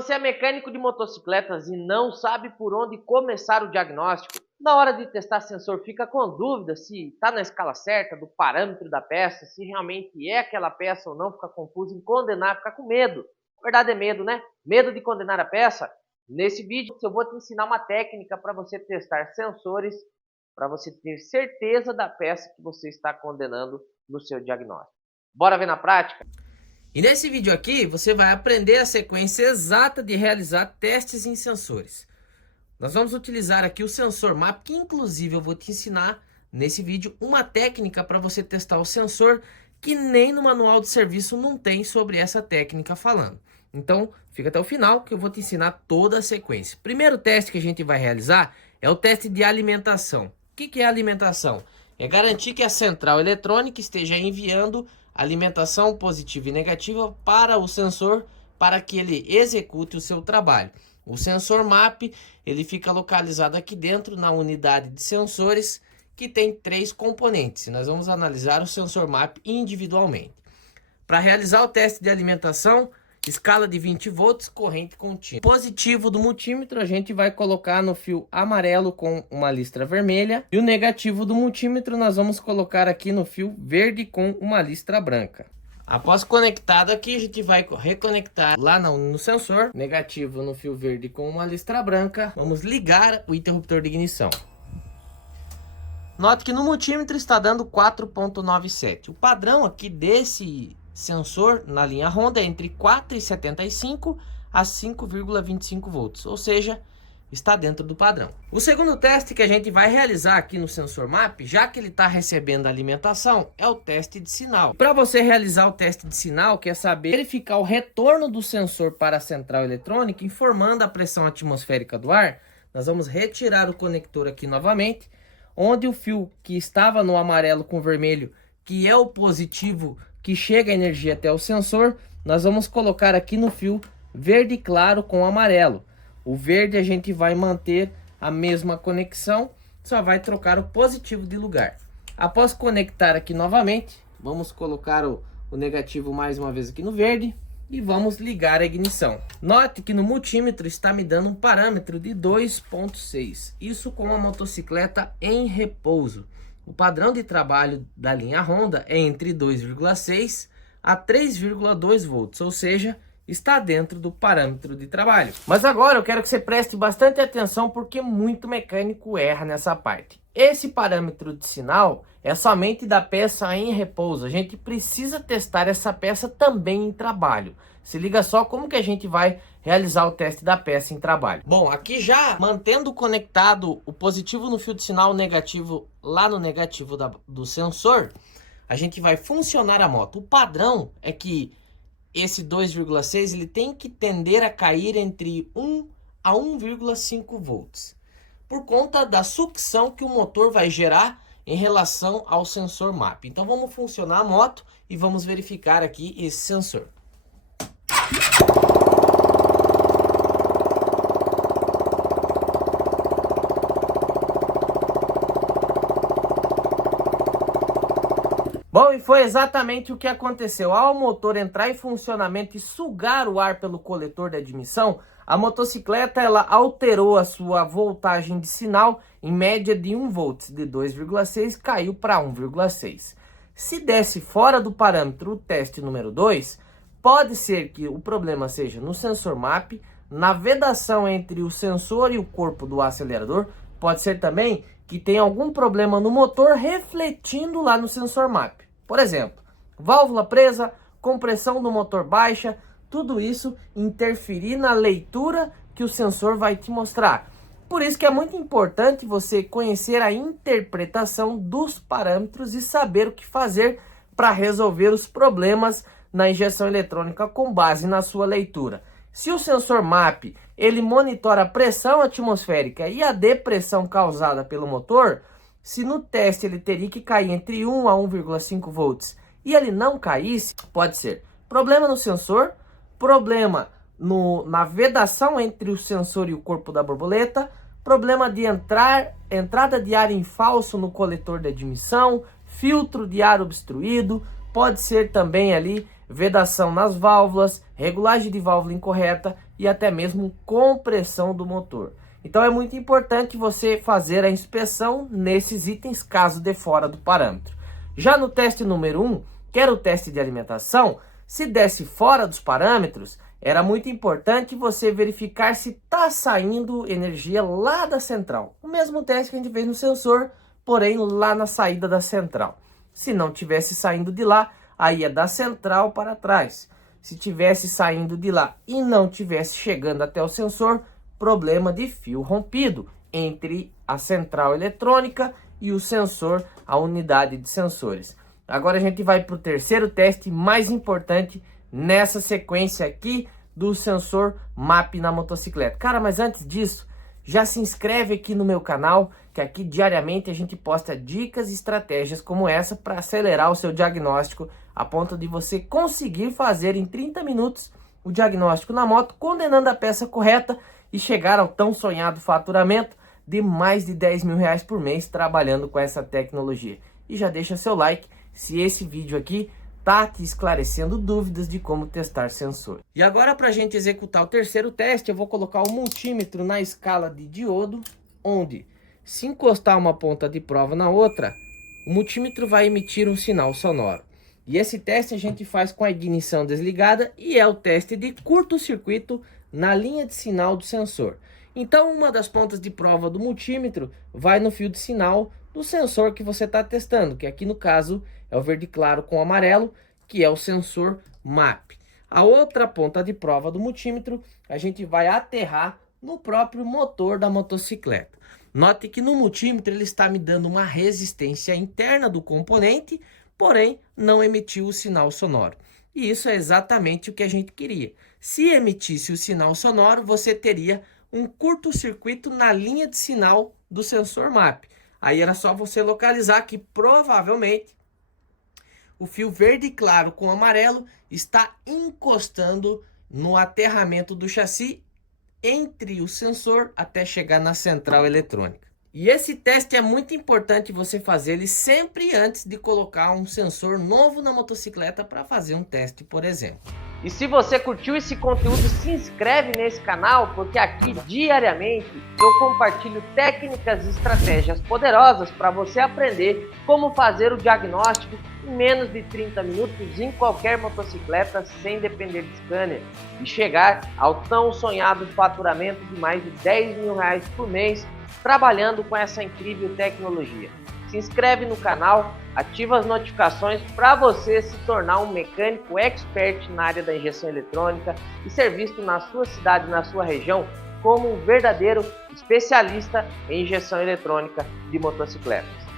você é mecânico de motocicletas e não sabe por onde começar o diagnóstico, na hora de testar sensor fica com dúvida se está na escala certa, do parâmetro da peça, se realmente é aquela peça ou não, fica confuso em condenar, fica com medo. Na verdade é medo, né? Medo de condenar a peça. Nesse vídeo eu vou te ensinar uma técnica para você testar sensores, para você ter certeza da peça que você está condenando no seu diagnóstico. Bora ver na prática? E nesse vídeo aqui você vai aprender a sequência exata de realizar testes em sensores. Nós vamos utilizar aqui o sensor MAP, que inclusive eu vou te ensinar nesse vídeo uma técnica para você testar o sensor que nem no manual de serviço não tem sobre essa técnica falando. Então fica até o final que eu vou te ensinar toda a sequência. Primeiro teste que a gente vai realizar é o teste de alimentação. O que é alimentação? É garantir que a central eletrônica esteja enviando alimentação positiva e negativa para o sensor para que ele execute o seu trabalho. O sensor MAP ele fica localizado aqui dentro na unidade de sensores que tem 3 componentes. Nós vamos analisar o sensor MAP individualmente. Para realizar o teste de alimentação, escala de 20 volts, corrente contínua. Positivo do multímetro a gente vai colocar no fio amarelo com uma listra vermelha. E o negativo do multímetro nós vamos colocar aqui no fio verde com uma listra branca. Após conectado aqui, a gente vai reconectar lá no sensor. Negativo no fio verde com uma listra branca. Vamos ligar o interruptor de ignição. Note que no multímetro está dando 4.97. O padrão aqui desse sensor na linha Honda é entre 4,75 a 5,25 volts, ou seja, está dentro do padrão. O segundo teste que a gente vai realizar aqui no sensor MAP, já que ele está recebendo alimentação, é o teste de sinal. Para você realizar o teste de sinal, quer saber verificar o retorno do sensor para a central eletrônica, informando a pressão atmosférica do ar, nós vamos retirar o conector aqui novamente, onde o fio que estava no amarelo com vermelho, que é o positivo que chega a energia até o sensor, nós vamos colocar aqui no fio verde claro com amarelo. O verde a gente vai manter a mesma conexão, só vai trocar o positivo de lugar. Após conectar aqui novamente, vamos colocar o negativo mais uma vez aqui no verde e vamos ligar a ignição. Note que no multímetro está me dando um parâmetro de 2.6, isso com a motocicleta em repouso. O padrão de trabalho da linha Honda é entre 2,6 a 3,2 volts, ou seja, está dentro do parâmetro de trabalho. Mas agora eu quero que você preste bastante atenção porque muito mecânico erra nessa parte. Esse parâmetro de sinal é somente da peça em repouso. A gente precisa testar essa peça também em trabalho. Se liga só como que a gente vai realizar o teste da peça em trabalho. Bom, aqui já mantendo conectado o positivo no fio de sinal, o negativo lá no negativo do sensor, a gente vai funcionar a moto. O padrão é que esse 2,6 ele tem que tender a cair entre 1 a 1,5 volts. Por conta da sucção que o motor vai gerar em relação ao sensor MAP. Então vamos funcionar a moto e vamos verificar aqui esse sensor. Bom, e foi exatamente o que aconteceu. Ao motor entrar em funcionamento e sugar o ar pelo coletor de admissão, a motocicleta ela alterou a sua voltagem de sinal em média de 1 volts, de 2,6 caiu para 1,6. Se desse fora do parâmetro o teste número 2, pode ser que o problema seja no sensor MAP, na vedação entre o sensor e o corpo do acelerador, pode ser também que tenha algum problema no motor refletindo lá no sensor MAP. Por exemplo, válvula presa, compressão do motor baixa, tudo isso interferir na leitura que o sensor vai te mostrar. Por isso que é muito importante você conhecer a interpretação dos parâmetros e saber o que fazer para resolver os problemas na injeção eletrônica com base na sua leitura. Se o sensor MAP ele monitora a pressão atmosférica e a depressão causada pelo motor, se no teste ele teria que cair entre 1 a 1,5 volts e ele não caísse, pode ser problema no sensor, problema na vedação entre o sensor e o corpo da borboleta, problema de entrada de ar em falso no coletor de admissão, filtro de ar obstruído, pode ser também ali vedação nas válvulas, regulagem de válvula incorreta e até mesmo compressão do motor. Então é muito importante você fazer a inspeção nesses itens caso dê fora do parâmetro. Já no teste número 1, que era o teste de alimentação, se desse fora dos parâmetros, era muito importante você verificar se está saindo energia lá da central. O mesmo teste que a gente fez no sensor, porém lá na saída da central. Se não tivesse saindo de lá, aí é da central para trás. Se tivesse saindo de lá e não tivesse chegando até o sensor, problema de fio rompido entre a central eletrônica e o sensor, a unidade de sensores. Agora a gente vai para o terceiro teste mais importante nessa sequência aqui do sensor MAP na motocicleta. Cara, mas antes disso, já se inscreve aqui no meu canal, que aqui diariamente a gente posta dicas e estratégias como essa para acelerar o seu diagnóstico a ponto de você conseguir fazer em 30 minutos o diagnóstico na moto, condenando a peça correta e chegar ao tão sonhado faturamento de mais de 10 mil reais por mês trabalhando com essa tecnologia. E já deixa seu like se esse vídeo aqui tá te esclarecendo dúvidas de como testar sensor. E agora, para a gente executar o terceiro teste, eu vou colocar o multímetro na escala de diodo, onde se encostar uma ponta de prova na outra, o multímetro vai emitir um sinal sonoro. E esse teste a gente faz com a ignição desligada e é o teste de curto-circuito na linha de sinal do sensor. Então uma das pontas de prova do multímetro vai no fio de sinal do sensor que você está testando, que aqui no caso é o verde claro com amarelo, que é o sensor MAP. A outra ponta de prova do multímetro a gente vai aterrar no próprio motor da motocicleta. Note que no multímetro ele está me dando uma resistência interna do componente, porém não emitiu o sinal sonoro. E isso é exatamente o que a gente queria. Se emitisse o sinal sonoro, você teria um curto-circuito na linha de sinal do sensor MAP. Aí era só você localizar que provavelmente o fio verde claro com amarelo está encostando no aterramento do chassi entre o sensor até chegar na central eletrônica. E esse teste é muito importante você fazer ele sempre antes de colocar um sensor novo na motocicleta para fazer um teste, por exemplo. E se você curtiu esse conteúdo, se inscreve nesse canal, porque aqui diariamente eu compartilho técnicas e estratégias poderosas para você aprender como fazer o diagnóstico em menos de 30 minutos em qualquer motocicleta sem depender de scanner e chegar ao tão sonhado faturamento de mais de 10 mil reais por mês trabalhando com essa incrível tecnologia. Se inscreve no canal, ativa as notificações para você se tornar um mecânico expert na área da injeção eletrônica e ser visto na sua cidade, na sua região, como um verdadeiro especialista em injeção eletrônica de motocicletas.